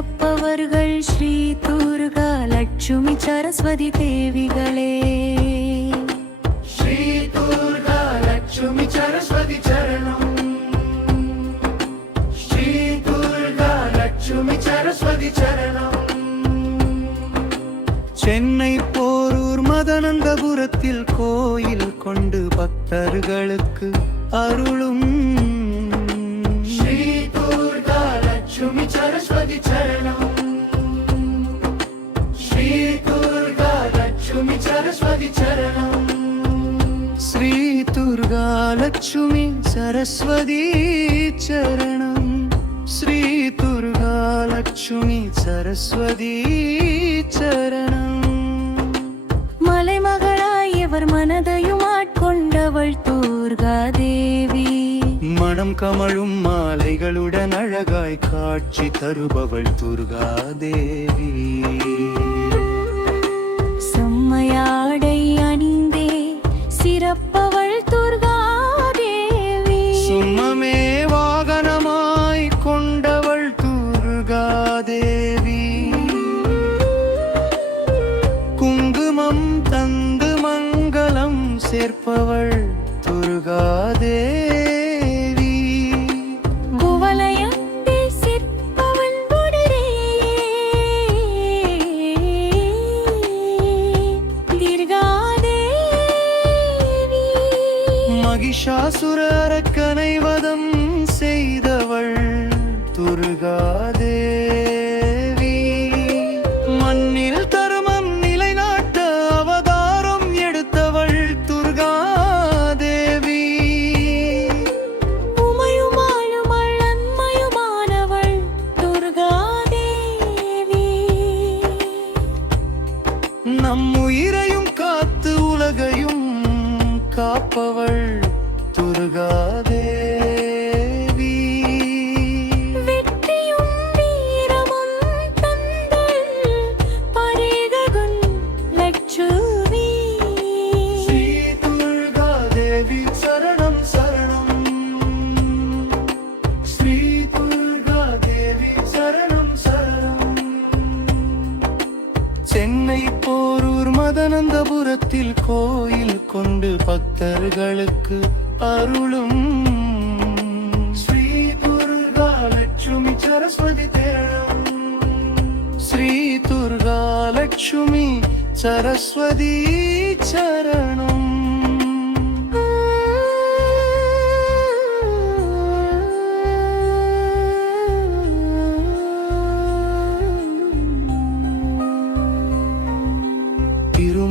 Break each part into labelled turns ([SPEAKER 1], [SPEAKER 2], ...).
[SPEAKER 1] சிறப்பவர்கள் ஸ்ரீ துர்கா லட்சுமி சரஸ்வதி தேவிகளே.
[SPEAKER 2] ஸ்ரீ துர்கா லட்சுமி சரஸ்வதி சரணம். ஸ்ரீ துர்கா லட்சுமி சரஸ்வதி சரணம். சென்னை போரூர் மதனந்தபுரத்தில் கோயில் கொண்டு பக்தர்களுக்கு அருளும். ஸ்ரீ துர்கா லட்சுமி சர சரணம் ஸ்ரீ துர்கா லட்சுமி சரஸ்வதி சரணம் ஸ்ரீ துர்கா லட்சுமி சரஸ்வதி சரணம் ஸ்ரீ துர்கா லட்சுமி சரஸ்வதி சரணம்
[SPEAKER 1] மலைமகளாய் இவர் மனதையும் ஆட்கொண்டவள் துர்கா தேவி
[SPEAKER 2] மனம் கமழும் மாலைகளுடன் அழகாய் காட்சி தருபவள் துர்கா தேவி
[SPEAKER 1] செம்மையாடை அணிந்தே சிறப்பவள் துர்கா தேவி
[SPEAKER 2] சும்மமே வாகனமாய் கொண்டவள் துர்கா தேவி குங்குமம் தந்து மங்களம் சேர்ப்பவள் महिषासुर சென்னை போரூர் மதனந்தபுரத்தில் கோயில் கொண்டு பக்தர்களுக்கு அருளும். ஸ்ரீ துர்கா லட்சுமி சரஸ்வதி தேரணம் ஸ்ரீ துர்கா லட்சுமி சரஸ்வதி சரணம்.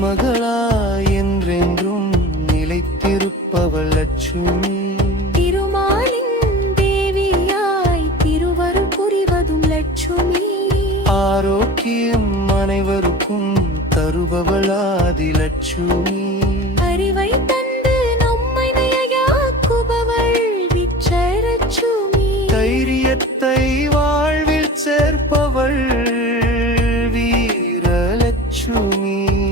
[SPEAKER 2] திருமகளாய் என்றென்றும் நிலைத்திருப்பவள் லட்சுமி.
[SPEAKER 1] திருமாலின் தேவியாய் திருவருள் புரிவதும் லட்சுமி.
[SPEAKER 2] ஆரோக்கியம் அனைவருக்கும் தருபவளாதி லட்சுமி.
[SPEAKER 1] அறிவை தந்து நம்மை நயையாக்குபவள் விச்சரச்சுமி
[SPEAKER 2] தைரியத்தை வாழ்வில் சேர்ப்பவள் வீரலட்சுமி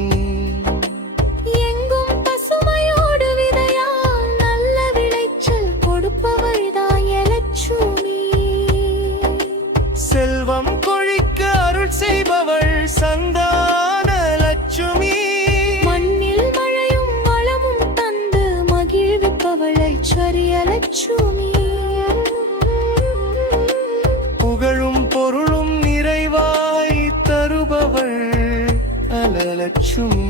[SPEAKER 2] அலலட்சுமி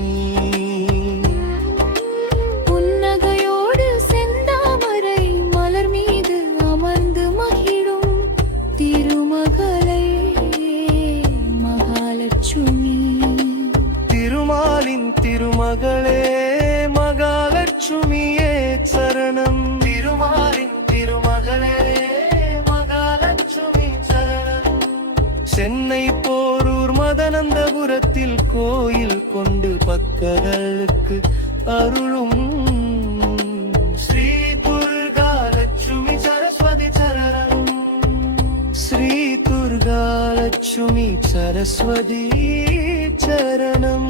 [SPEAKER 1] புன்னகையோடு செந்தாமரை மலர் மீது அமர்ந்து மகிழும் திருமகளை மகாலட்சுமி.
[SPEAKER 2] திருமாலின் திருமகளே மகாலட்சுமியே சரணம். திருமாலின் சென்னை போரூர் மதனந்தபுரத்தில் கோயில் கொண்டு பக்தர்களுக்கு அருளும். ஸ்ரீ துர்கா லட்சுமி சரஸ்வதி சரணம். ஸ்ரீ துர்கா லட்சுமி சரஸ்வதி சரணம்.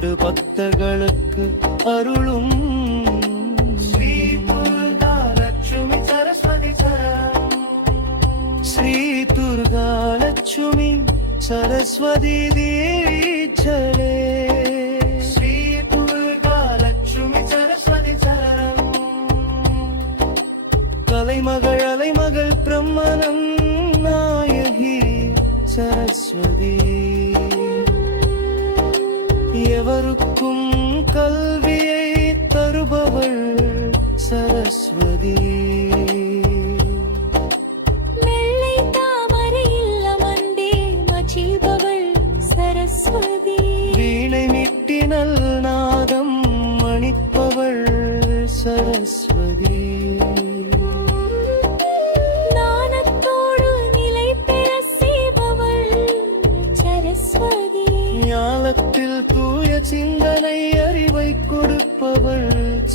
[SPEAKER 2] கொண்டு பக்தர்களுக்கு அருளும். ஸ்ரீ துர்கா லட்சுமி சரஸ்வதி சரணம் श्री கல்வியை தருபவள் சரஸ்வதி.
[SPEAKER 1] வெள்ளை தாமரையில் அமர்ந்தே மகிழ்பவள் சரஸ்வதி.
[SPEAKER 2] வீணை மீட்டினல் நாதம் மணிப்பவள் சரஸ்வதி.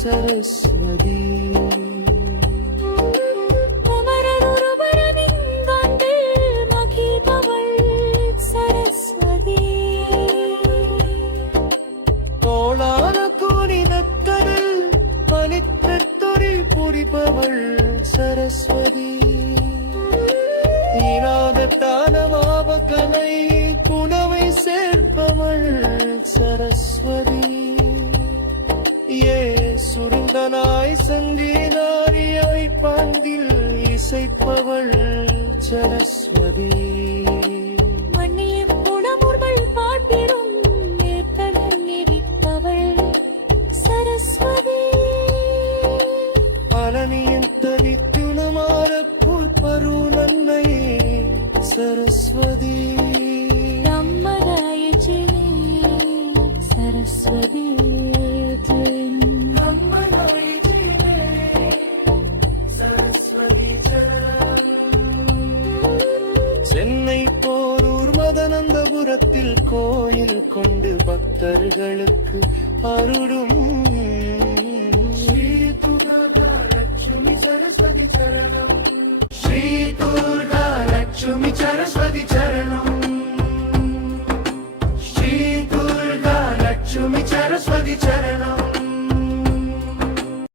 [SPEAKER 2] सरस्वती சுருந்தனாய் சங்கீதாரியாய் பாந்தில் இசைப்பவள் சரஸ்வதி. கோயில் கொண்டு பக்தர்களுக்கு சரணம் ஸ்ரீ துர்கா லட்சுமி சரஸ்வதி சரணம். ஸ்ரீ துர்கா லட்சுமி சரஸ்வதி சரணம்.